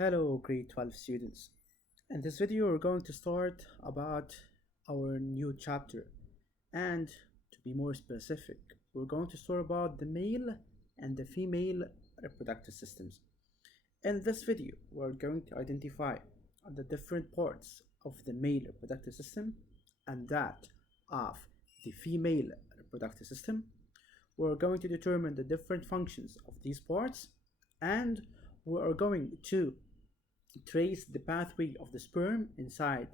Hello grade 12 students. In this video we're going to start about our new chapter, and to be more specific we're going to start about the male and the female reproductive systems. In this video we're going to identify the different parts of the male reproductive system and that of the female reproductive system. We're going to determine the different functions of these parts, and we are going to trace the pathway of the sperm inside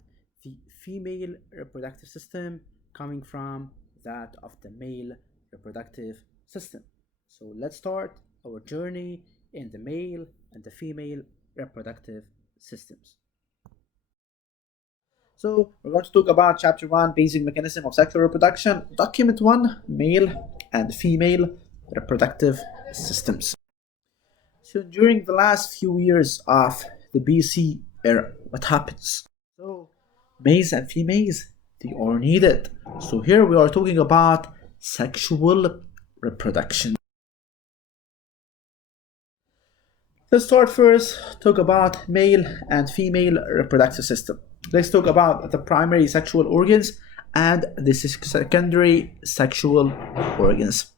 the female reproductive system coming from that of the male reproductive system. So let's start our journey in the male and the female reproductive systems. So we're going to talk about chapter 1, basic mechanism of sexual reproduction, document 1, male and female reproductive systems. So during the last few years of the BC era, what happens? So males and females, they are needed. So here we are talking about sexual reproduction. Let's start first, talk about male and female reproductive system. Let's talk about the primary sexual organs and the secondary sexual organs.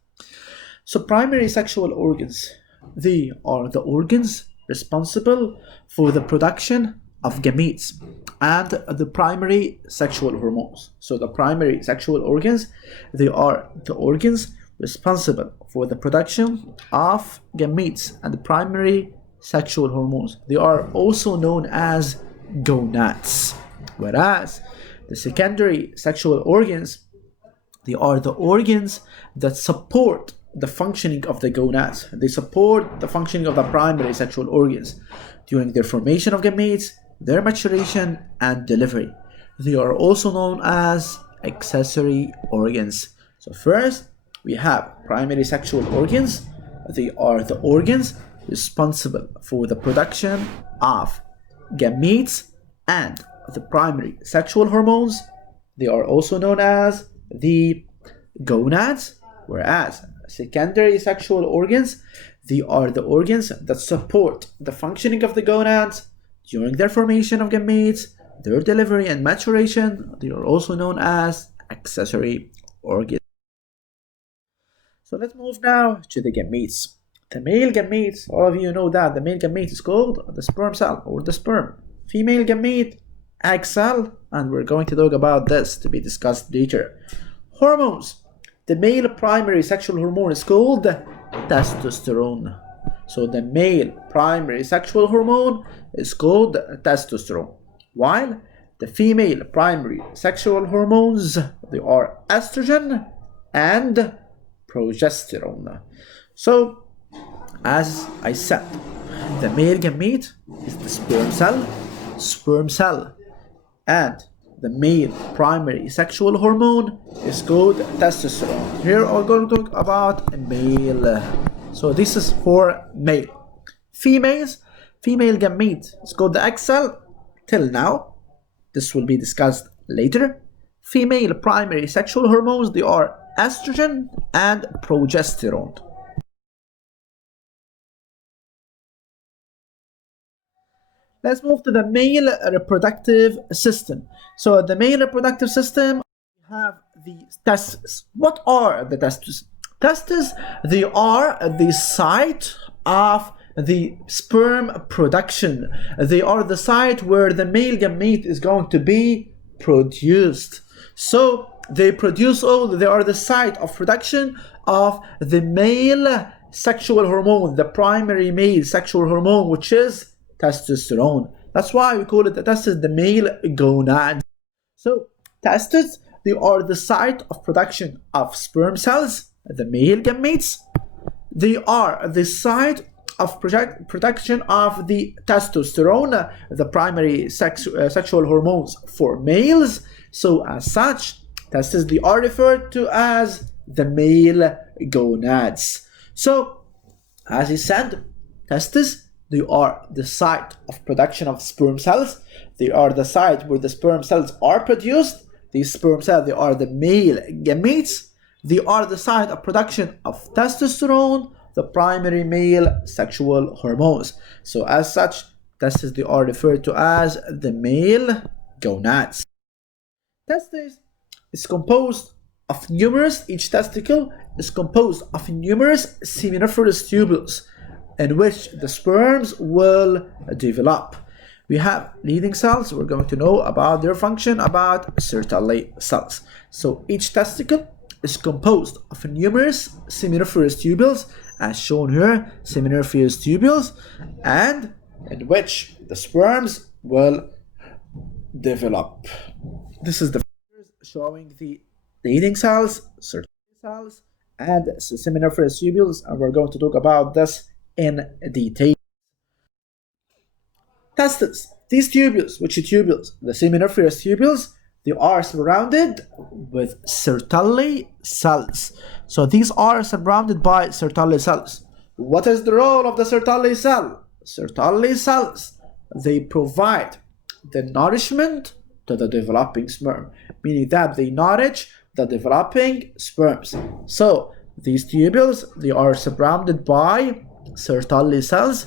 So primary sexual organs, they are the organs responsible for the production of gametes and the primary sexual hormones. So the primary sexual organs, they are the organs responsible for the production of gametes and the primary sexual hormones. They are also known as gonads. Whereas the secondary sexual organs, they are the organs that support the functioning of the gonads. They support the functioning of the primary sexual organs during their formation of gametes, their maturation, and delivery. They are also known as accessory organs. So first, we have primary sexual organs. They are the organs responsible for the production of gametes and the primary sexual hormones. They are also known as the gonads, whereas secondary sexual organs, they are the organs that support the functioning of the gonads during their formation of gametes, their delivery and maturation. They are also known as accessory organs. So let's move now to the gametes. The male gametes, all of you know that the male gamete is called the sperm cell or the sperm. Female gamete, egg cell, and we're going to talk about this to be discussed later. Hormones. The male primary sexual hormone is called testosterone. So the male primary sexual hormone is called testosterone, while the female primary sexual hormones, they are estrogen and progesterone. So as I said, the male gamete is the sperm cell, and the male primary sexual hormone is called testosterone. Here we're going to talk about male. So this is for male. Female gamete is called the egg cell. Till now, this will be discussed later. Female primary sexual hormones, they are estrogen and progesterone. Let's move to the male reproductive system. So the male reproductive system, we have the testes. What are the testes? Testes, they are the site of the sperm production. They are the site where the male gamete is going to be produced. So they are the site of production of the male sexual hormone, the primary male sexual hormone, which is testosterone. That's why we call it the testes, the male gonad. So testes, they are the site of production of sperm cells, the male gametes. They are the site of production of the testosterone, the primary sexual hormones for males. So as such, testes, they are referred to as the male gonads. So as I said, testes, they are the site of production of sperm cells. They are the site where the sperm cells are produced. These sperm cells, they are the male gametes. They are the site of production of testosterone, the primary male sexual hormones. So as such, testes, they are referred to as the male gonads. Testes is composed of numerous, each testicle is composed of numerous seminiferous tubules in which the sperms will develop. We have leading cells. We're going to know about their function, about Sertoli cells. So each testicle is composed of numerous seminiferous tubules, as shown here, seminiferous tubules, and in which the sperms will develop. This is the figures showing the leading cells, Sertoli cells, and seminiferous tubules, and we're going to talk about this in detail. Testes. These tubules, which are tubules? The seminiferous tubules, they are surrounded with Sertoli cells. So these are surrounded by Sertoli cells. What is the role of the Sertoli cell? Sertoli cells, they provide the nourishment to the developing sperm, meaning that they nourish the developing sperms. So these tubules, they are surrounded by Sertoli cells.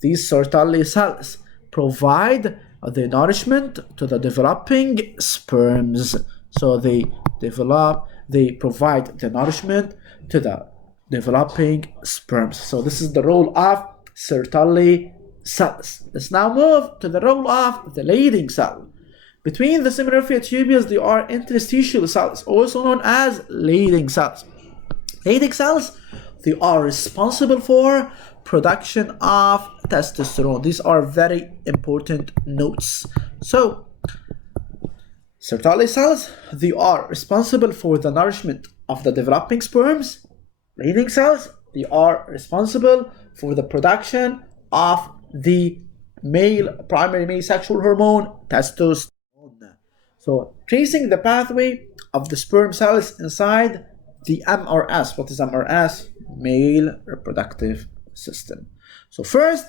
These Sertoli cells provide the nourishment to the developing sperms. So they provide the nourishment to the developing sperms. So this is the role of Sertoli cells. Let's now move to the role of the leading cell. Between the seminiferous tubules, there are interstitial cells, also known as leading cells. Leading cells, they are responsible for production of testosterone. These are very important notes. So, Sertoli cells, they are responsible for the nourishment of the developing sperms. Leading cells, they are responsible for the production of the primary male sexual hormone, testosterone. So, tracing the pathway of the sperm cells inside the MRS. What is MRS? Male reproductive system. So first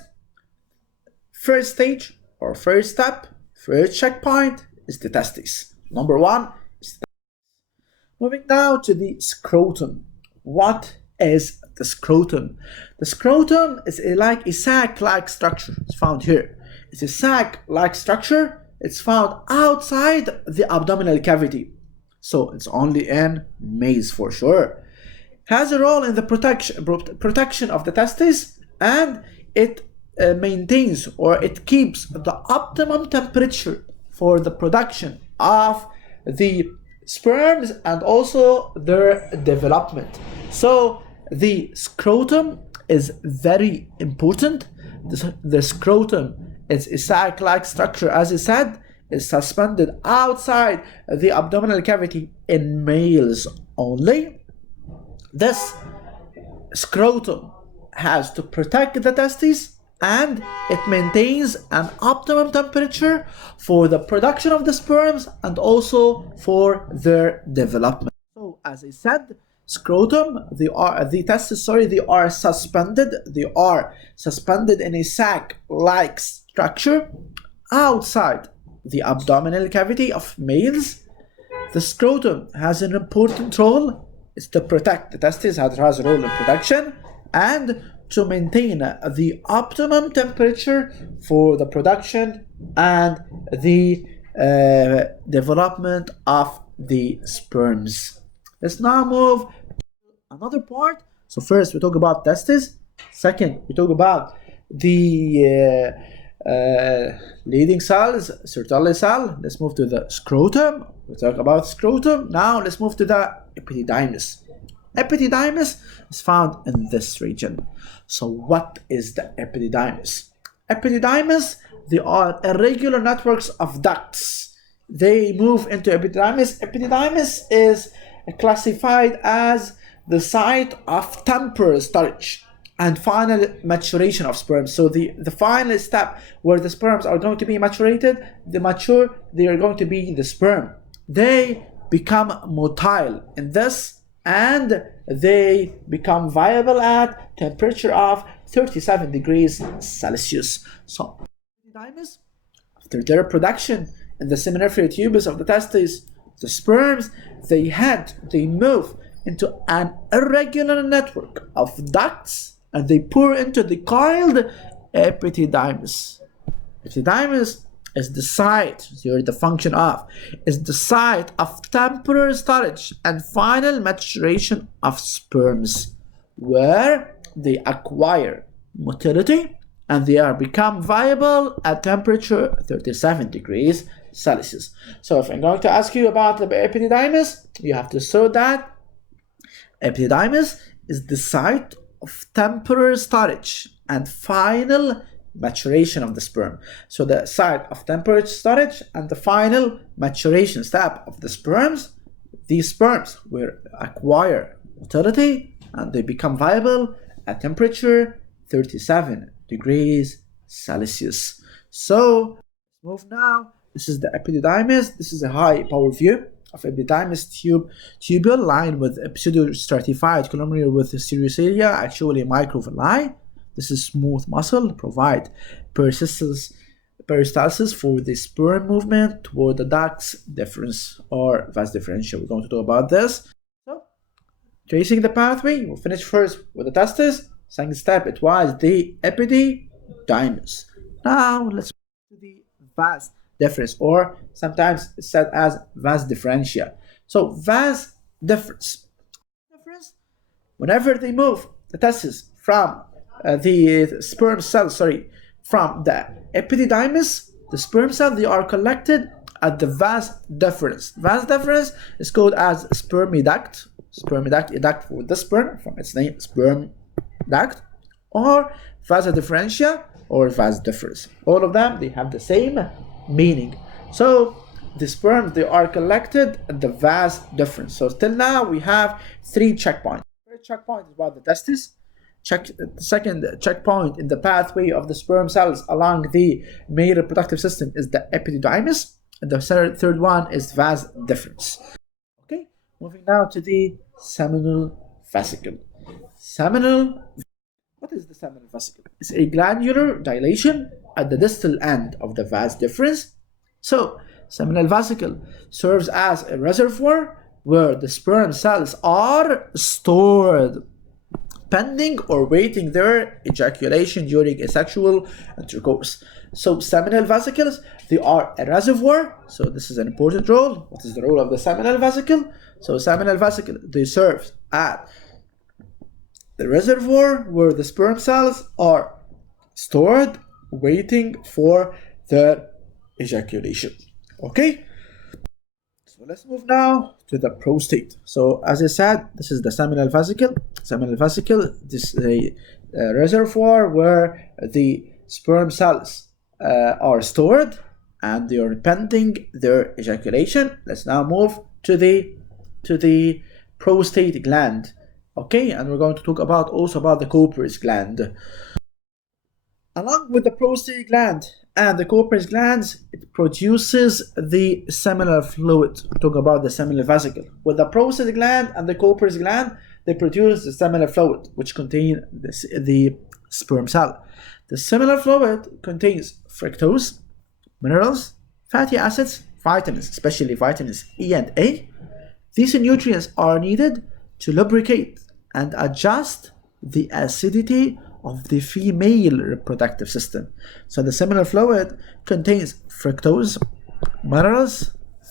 stage or first step, first checkpoint is the testes. Number one is the testes. Moving now to the scrotum. What is the scrotum? The scrotum is like a sac-like structure. It's found here. It's a sac-like structure. It's found outside the abdominal cavity. So it's only in males for sure. Has a role in the protection of the testes, and it maintains or it keeps the optimum temperature for the production of the sperms and also their development. So the scrotum is very important. The scrotum is a sac-like structure, as I said, is suspended outside the abdominal cavity in males only. This scrotum has to protect the testes, and it maintains an optimum temperature for the production of the sperms and also for their development. So as I said, scrotum, they are suspended. They are suspended in a sac-like structure outside the abdominal cavity of males. The scrotum has an important role. It's to protect the testes, has a role in production and to maintain the optimum temperature for the production and the development of the sperms. Let's now move to another part. So first we talk about testes. Second, we talk about the leading cells, Sertoli cell. Let's move to the scrotum. We talk about scrotum. Now let's move to the epididymis. Epididymis is found in this region. So what is the epididymis? Epididymis, they are irregular networks of ducts. They move into epididymis. Epididymis is classified as the site of temporal storage and final maturation of sperm. So the final step where the sperms are going to be maturated, they are going to be the sperm. They become motile in this, and they become viable at temperature of 37 degrees Celsius. So epididymis, after their production in the seminiferous tubes of the testes, the sperms, they move into an irregular network of ducts, and they pour into the coiled epididymis. Epididymis is the site, here the function of, is the site of temporary storage and final maturation of sperms, where they acquire motility and they are become viable at temperature 37 degrees Celsius. So if I'm going to ask you about the epididymis, you have to show that epididymis is the site of temporary storage and final maturation of the sperm. So the site of temporary storage and the final maturation step of the sperms, these sperms will acquire motility and they become viable at temperature 37 degrees Celsius. So move now. This is the epididymis. This is a high power view of epididymis tubule lined with a pseudo-stratified columnar with serous actually microvilli. This is smooth muscle, provide peristalsis for the sperm movement toward the ducts deferens or vas differential. We're going to talk about this. So, tracing the pathway, we'll finish first with the testes. Second step, it was the epididymis. Now, let's go to the vas deferens, or sometimes it's said as vas differentia. So, vas deferens. Whenever they move the testes from the sperm cells, from the epididymis, the sperm cells, they are collected at the vas deferens. Vas deferens is called as spermiduct. Spermiduct, a duct for the sperm, from its name, sperm duct, or vasa differentia, or vas deferens. All of them, they have the same meaning. So the sperm, they are collected at the vas deferens. So till now we have 3 checkpoints. The first checkpoint is about the testes. The second checkpoint in the pathway of the sperm cells along the male reproductive system is the epididymis, and the third one is vas deferens. Okay, moving now to the seminal vesicle. What is the seminal vesicle? It's a glandular dilation at the distal end of the vas deferens. So, seminal vesicle serves as a reservoir where the sperm cells are stored, pending or waiting their ejaculation during asexual intercourse. So seminal vesicles, they are a reservoir. So this is an important role. What is the role of the seminal vesicle? So seminal vesicle, they serve at the reservoir where the sperm cells are stored, waiting for their ejaculation. Okay? So let's move now to the prostate. So as I said, this is the seminal vesicle. Seminal vesicle, this is a reservoir where the sperm cells are stored and they are pending their ejaculation. Let's now move to the prostate gland. Okay, and we're going to talk about also about the Cooper's gland. Along with the prostate gland and the Cooper's glands, it produces the seminal fluid. We talk about the seminal vesicle. With the prostate gland and the Cooper's gland, they produce the seminal fluid, which contain the sperm cell. The seminal fluid contains fructose, minerals, fatty acids, vitamins, especially vitamins E and A. These nutrients are needed to lubricate and adjust the acidity of the female reproductive system. So the seminal fluid contains fructose, minerals,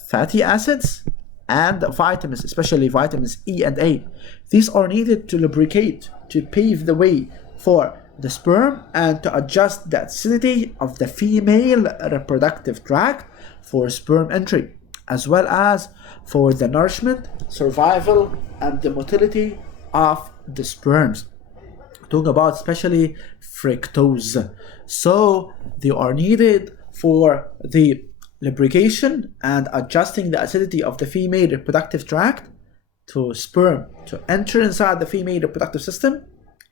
fatty acids, and vitamins, especially vitamins E and A. These are needed to lubricate, to pave the way for the sperm and to adjust the acidity of the female reproductive tract for sperm entry, as well as for the nourishment, survival, and the motility of the sperms. Talk about especially fructose. So they are needed for the lubrication and adjusting the acidity of the female reproductive tract to sperm to enter inside the female reproductive system,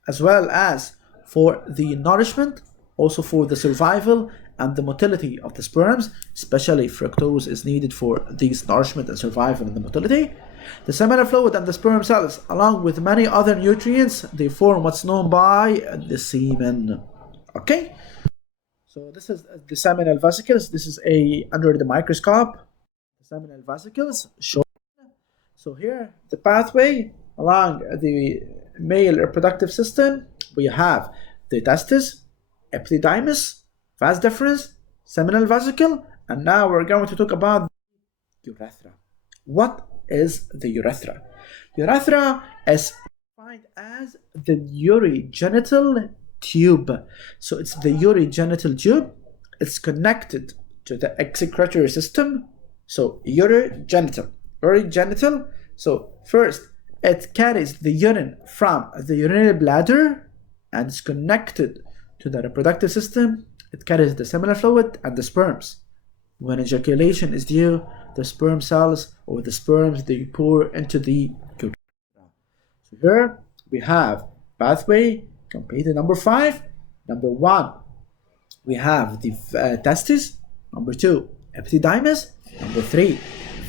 as well as for the nourishment, also for the survival and the motility of the sperms. Especially fructose is needed for these nourishment and survival and the motility. The seminal fluid and the sperm cells, along with many other nutrients, they form what's known by the semen. Okay? So this is the seminal vesicles. This is under the microscope. The seminal vesicles shown. So here, the pathway along the male reproductive system, we have the testes, epididymis, vas deferens, seminal vesicle, and now we're going to talk about urethra. What is the urethra? Urethra is defined as the urogenital tube. So it's the urogenital tube. It's connected to the excretory system. So urogenital. So first, it carries the urine from the urinary bladder and is connected to the reproductive system. It carries the seminal fluid and the sperms. When ejaculation is due, the sperm cells or the sperms, they pour into the urethra. So here we have pathway completed. Number 5. Number 1, we have the testes. Number 2, epididymis. Number 3,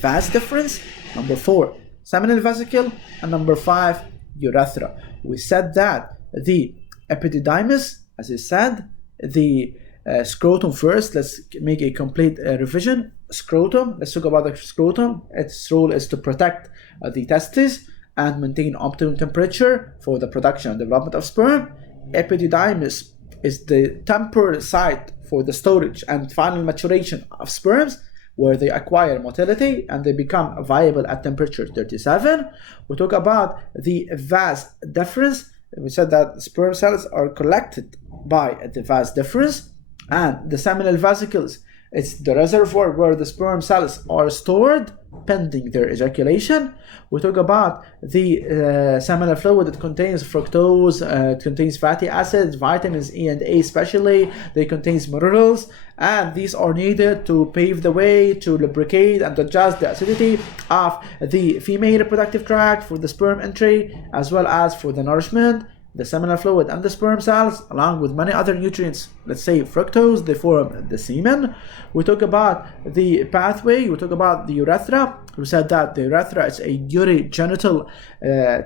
vas deferens. Number 4, seminal vesicle. And number 5, urethra. We said that the epididymis, as I said, the scrotum first. Let's make a complete revision. Scrotum, let's talk about the scrotum. Its role is to protect the testes and maintain optimum temperature for the production and development of sperm. Epididymis is the temporal site for the storage and final maturation of sperms, where they acquire motility and they become viable at temperature 37. We talk about the vas deferens. We said that sperm cells are collected by the vas deferens, and the seminal vesicles, it's the reservoir where the sperm cells are stored pending their ejaculation. We talk about the seminal fluid. It contains fructose, it contains fatty acids, vitamins E and A especially. They contain minerals, and these are needed to pave the way, to lubricate and adjust the acidity of the female reproductive tract for the sperm entry, as well as for the nourishment. The seminal fluid and the sperm cells, along with many other nutrients, let's say fructose, they form the semen. We talk about the pathway. We talk about the urethra. We said that the urethra is a urogenital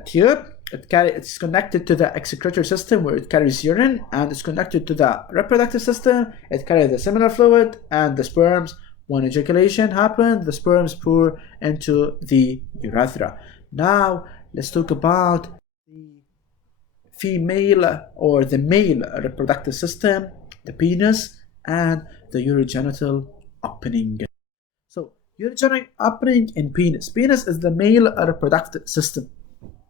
tube. It's connected to the excretory system, where it carries urine, and it's connected to the reproductive system. It carries the seminal fluid and the sperms. When ejaculation happens, the sperms pour into the urethra. Now let's talk about female or the male reproductive system, the penis, and the urogenital opening. So, urogenital opening in penis. Penis is the male reproductive system.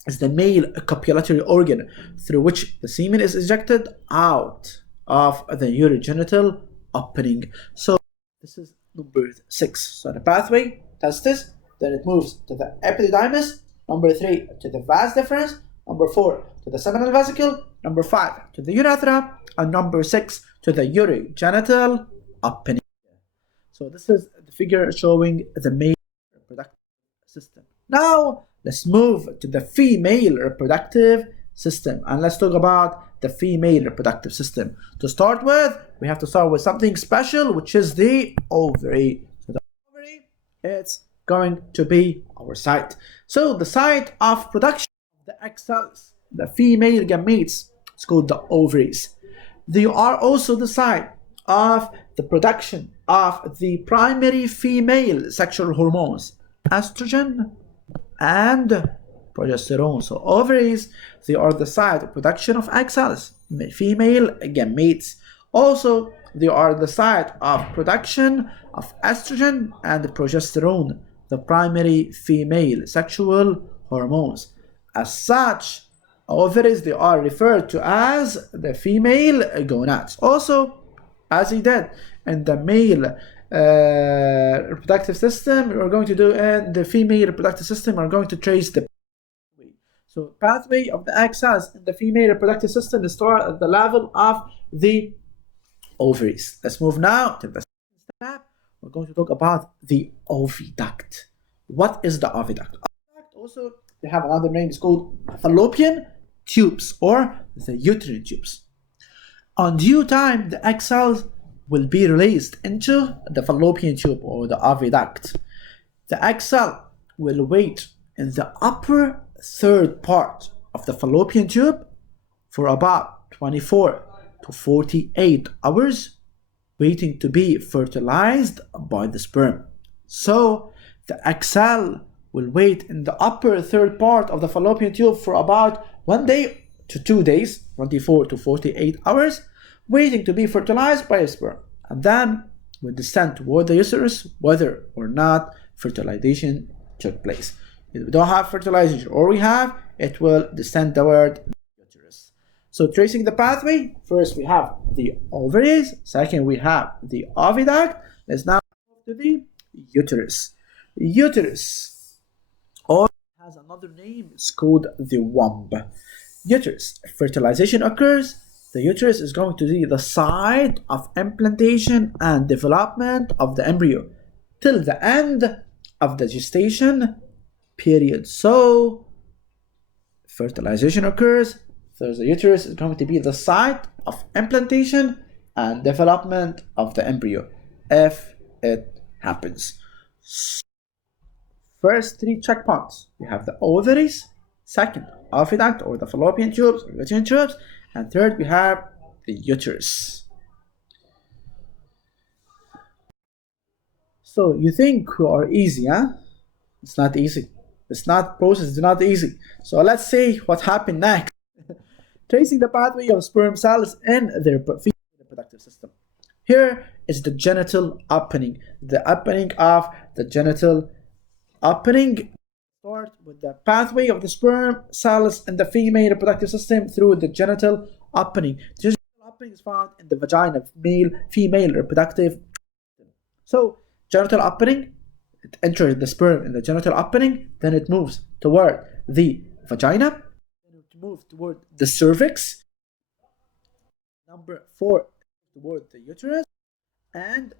It's the male copulatory organ through which the semen is ejected out of the urogenital opening. So, this is number 6. So, the pathway, testis, then it moves to the epididymis. Number 3, to the vas deferens. Number 4, to the seminal vesicle. Number 5, to the urethra. And number 6, to the urogenital opening. So this is the figure showing the male reproductive system. Now let's move to the female reproductive system, and let's talk about the female reproductive system. To start with, we have to start with something special, which is the ovary. So the ovary, it's going to be our site. So the site of production of the egg cells, the female gametes, it's called the ovaries. They are also the site of the production of the primary female sexual hormones, estrogen and progesterone. So ovaries, they are the site of production of egg cells, female gametes. Also, they are the site of production of estrogen and progesterone, the primary female sexual hormones. As such, ovaries, they are referred to as the female gonads. Also, as he did in the male reproductive system, we're going to do in the female reproductive system, we're going to trace the pathway. So pathway of the egg cells in the female reproductive system is stored at the level of the ovaries. Let's move now to the second step. We're going to talk about the oviduct. What is the oviduct? Oviduct, also, they have another name, it's called fallopian tubes or the uterine tubes. On due time, the egg cells will be released into the fallopian tube or the oviduct. The egg cell will wait in the upper third part of the fallopian tube for about 24 to 48 hours, waiting to be fertilized by the sperm. So the egg cell will wait in the upper third part of the fallopian tube for about 1 day to 2 days, 24 to 48 hours, waiting to be fertilized by a sperm. And then will descend toward the uterus whether or not fertilization took place. If we don't have fertilization or we have, it will descend toward the uterus. So tracing the pathway, first we have the ovaries, second we have the oviduct. Let's now move to the uterus. Uterus, or has another name, it's called the womb. Uterus, fertilization occurs. The uterus is going to be the site of implantation and development of the embryo till the end of the gestation period. So fertilization occurs, so the uterus is going to be the site of implantation and development of the embryo if it happens. First three checkpoints, we have the ovaries, second oviduct or the fallopian tubes or uterine tubes, and third we have the uterus. So you think we are easy, huh? It's not easy. It's not process, it's not easy. So let's see what happened next. Tracing the pathway of sperm cells in their reproductive system. Here is the genital opening. The opening of the genital opening. Start with the pathway of the sperm cells in the female reproductive system through the genital opening. The genital opening is found in the vagina of female reproductive system. So genital opening, it enters the sperm in the genital opening, then it moves toward the vagina, then it moves toward the cervix, number 4 toward the uterus, and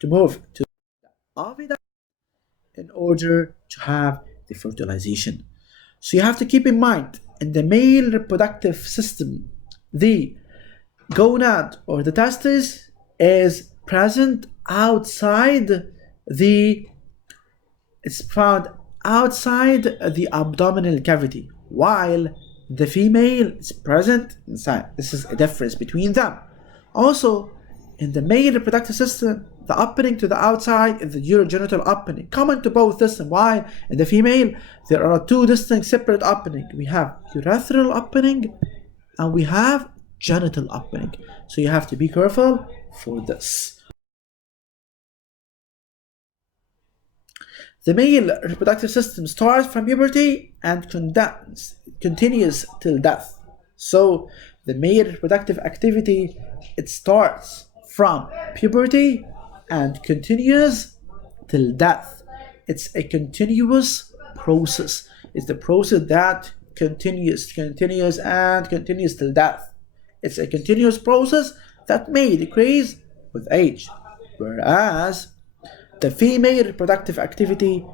to move to the oviduct in order to have the fertilization. So you have to keep in mind, in the male reproductive system, the gonad or the testis is present outside it's found outside the abdominal cavity, while the female is present inside. This is a difference between them. Also, in the male reproductive system, the opening to the outside is the urogenital opening, common to both systems. While in the female, there are two distinct separate openings. We have urethral opening and we have genital opening. So you have to be careful for this. The male reproductive system starts from puberty and continues till death. So the male reproductive activity, it starts from puberty and continues till death. It's a continuous process. It's the process that continues till death. It's a continuous process that may decrease with age. Whereas the female reproductive activity,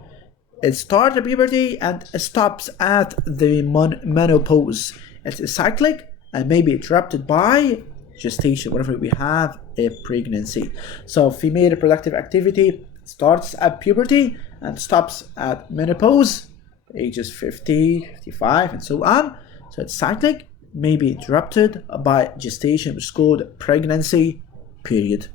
it starts at puberty and stops at the menopause. It's cyclic and may be interrupted by gestation, whenever we have a pregnancy. So female reproductive activity starts at puberty and stops at menopause, ages 50, 55, and so on. So it's cyclic, may be interrupted by gestation, which is called pregnancy period.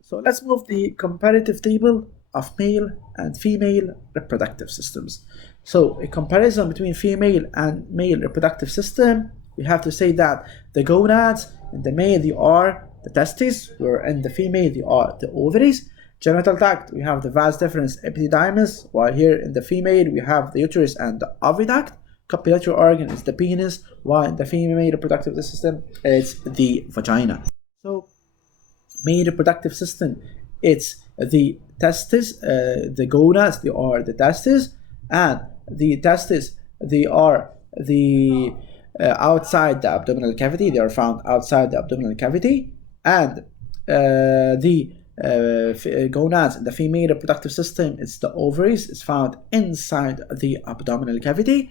So let's move the comparative table of male and female reproductive systems. So a comparison between female and male reproductive system, we have to say that the gonads in the male, they are the testes, where in the female they are the ovaries. Genital tract, we have the vas deferens epididymis, while here in the female we have the uterus and the oviduct. Copulatory organ is the penis, while in the female reproductive system it's the vagina. So male reproductive system, it's the testes, the gonads, they are the testes, and the testes, they are the outside the abdominal cavity. They are found outside the abdominal cavity, and the gonads in the female reproductive system, it's the ovaries, it's found inside the abdominal cavity.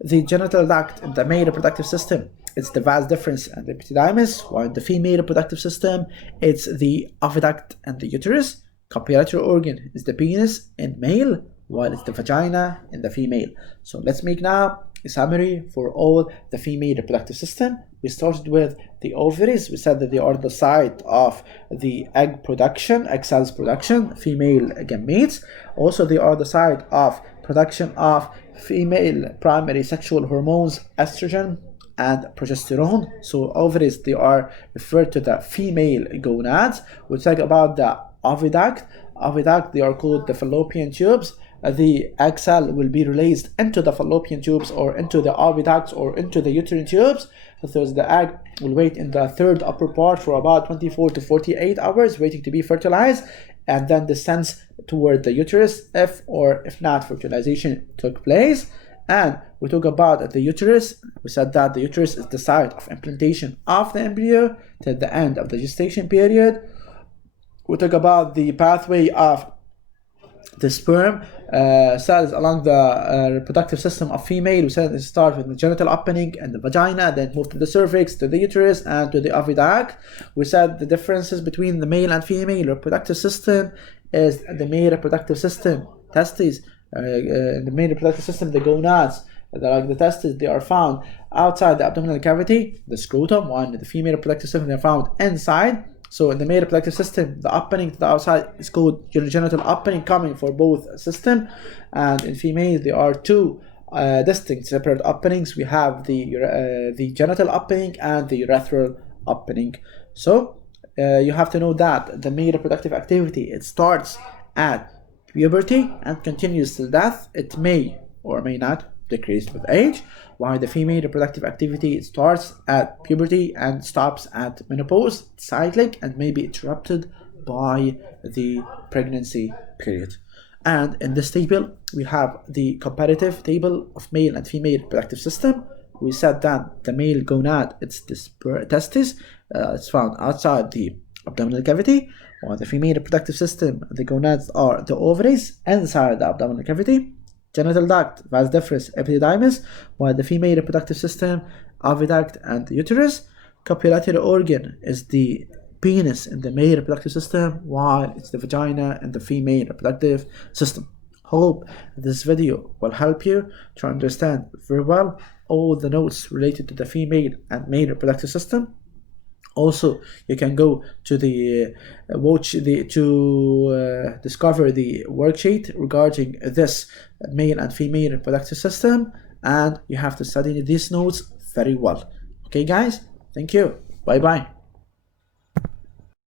The genital duct in the male reproductive system, it's the vas deferens and the epididymis, while in the female reproductive system, it's the oviduct and the uterus. Copulatory organ is the penis in male, while it's the vagina in the female. So let's make now a summary for all the female reproductive system. We started with the ovaries. We said that they are the site of the egg production, egg cells production, female gametes. Also, they are the site of production of female primary sexual hormones, estrogen and progesterone. So ovaries, they are referred to the female gonads. We talk about the oviduct. Oviduct, they are called the fallopian tubes. The egg cell will be released into the fallopian tubes or into the oviducts or into the uterine tubes. So the egg will wait in the third upper part for about 24 to 48 hours waiting to be fertilized, and then descends toward the uterus if not fertilization took place. And we talk about the uterus. We said that the uterus is the site of implantation of the embryo till the end of the gestation period. We talk about the pathway of the sperm cells along the reproductive system of female. We said it starts with the genital opening and the vagina, then move to the cervix, to the uterus, and to the oviduct. We said the differences between the male and female reproductive system is the male reproductive system, testes, in the male reproductive system, the gonads, like the testes, they are found outside the abdominal cavity, the scrotum, while in the female reproductive system, they are found inside. So in the male reproductive system, the opening to the outside is called genital opening, common for both systems. And in females, there are two distinct separate openings. We have the genital opening and the urethral opening. So you have to know that the male reproductive activity, it starts at puberty and continues till death. It may or may not decrease with age, while the female reproductive activity starts at puberty and stops at menopause, cyclic, and may be interrupted by the pregnancy period. And in this table, we have the comparative table of male and female reproductive system. We said that the male gonad, it's the testis, it's found outside the abdominal cavity, while the female reproductive system, the gonads are the ovaries inside the abdominal cavity. Genital duct, vas deferens, epididymis, while the female reproductive system, oviduct, and the uterus. Copulatory organ is the penis in the male reproductive system, while it's the vagina in the female reproductive system. Hope this video will help you to understand very well all the notes related to the female and male reproductive system. Also, you can go to the discover the worksheet regarding this male and female reproductive system, and you have to study these notes very well. Okay, guys, thank you. Bye bye.